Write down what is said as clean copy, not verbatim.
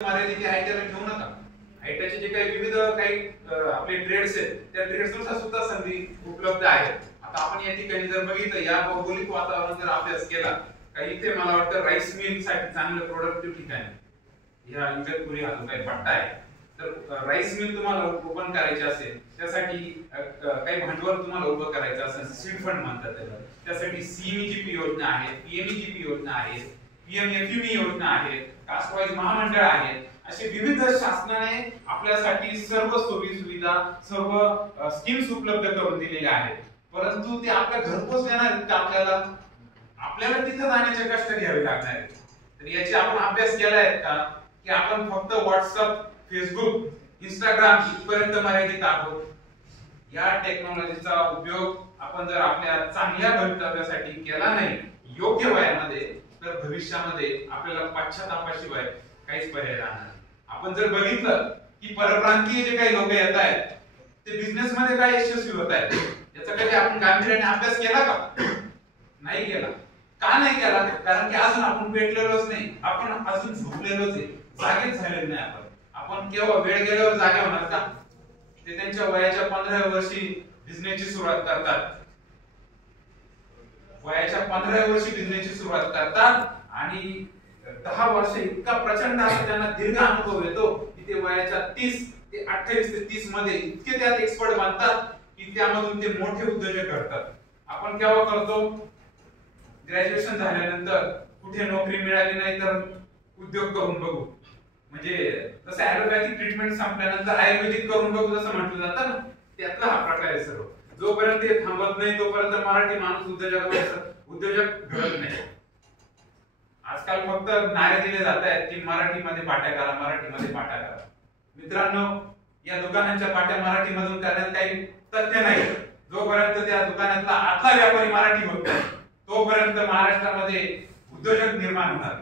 मर्यादित आहे त्याला ठेवू नका. आयटीचे जे काही विविध काही आपले ट्रेड्स आहेत त्या ट्रेड्सनुसार सुद्धा संधी उपलब्ध आहेत. आता आपण या ठिकाणी जर बघितलं या भौगोलिक वातावरणात जर अभ्यास केला काही इथे मला वाटतं राईस मिल साठी चांगलं प्रोडक्टिव्ह ठिकाण आहे. या इगतपुरी हा जो काही पट्टा आहे तर राईस मिल तुम्हाला ओपन करायचे असेल त्यासाठी काही भांडवल तुम्हाला उभं करायचं असेल सीड फंड म्हणतात त्याला, त्यासाठी सीएमजीपी योजना आहे, पीएमजीपी योजना आहे, पीएमएफएमई योजना आहे, कास्ट वाईज महामंडळ आहेत. असे विविध शासनाने आपल्यासाठी सर्व सोयी सुविधा सर्व स्कीम्स उपलब्ध करून दिलेल्या आहेत. परंतु ते आपल्या घरपोच देणार आहेत का आपल्याला तिथे जाण्याचे कष्ट घ्यावे लागणार आहेत. तर याची आपण अभ्यास केला आहे का की आपण फक्त व्हॉट्सअप फेसबुक इंस्टाग्राम इथपर्यंत मर्यादित आहोत. या टेक्नॉलॉजीचा उपयोग आपण जर आपल्या चांगल्या भवितव्यासाठी केला नाही योग्य वयामध्ये तर भविष्यामध्ये आपल्याला पश्चातापाशिवाय काहीच पर्याय राहणार. आपण जर बघितलं की परप्रांतीय जे काही लोक येत आहेत ते बिझनेस मध्ये काय यशस्वी होत आहेत याचा कधी आपण गांभीर्याने अभ्यास केला का? नाही केला. का नाही केला? कारण की अजून आपण पेटलेलोच नाही, आपण अजून झोपलेलोच आहे, जागेच झालेलो नाही. आपण केव्हा वेळ गेल्यावर जागे होणार का? ते त्यांच्या वयाच्या 15व्या वर्षी बिझनेसची सुरुवात करतात. वयाच्या 15व्या वर्षी बिझनेसची सुरुवात करतात आणि 10 वर्ष इतका प्रचंड असा त्यांना दीर्घ अनुभव येतो की ते वयाच्या 30 ते 28 ते 30 मध्ये इतके त्यात एक्सपर्ट बनतात की त्यामधून ते मोठे उद्योजक घडतात. आपण केव्हा करतो? ग्रॅज्युएशन झाल्यानंतर कुठे नोकरी मिळाली नाही तर उद्योग करून बघू, म्हणजे जसं ॲलोपॅथिक ट्रीटमेंट संपल्यानंतर आयुर्वेदिक करून बघू जसं म्हटलं जातं ना, त्यातला हा प्रकार आहे सर्व. जोपर्यंत ते थांबत नाही तोपर्यंत मराठी माणूस उद्योजक घडत नाही. आजकाल फक्त नारे दिले जात आहेत की मराठीमध्ये पाट्या करा, मराठीमध्ये पाट्या करा. मित्रांनो, या दुकानांच्या पाट्या मराठीमधून करण्यात काही तथ्य नाही. जोपर्यंत त्या दुकानातला आतला व्यापारी मराठी होत नाही तोपर्यंत महाराष्ट्रामध्ये उद्योजक निर्माण होणार.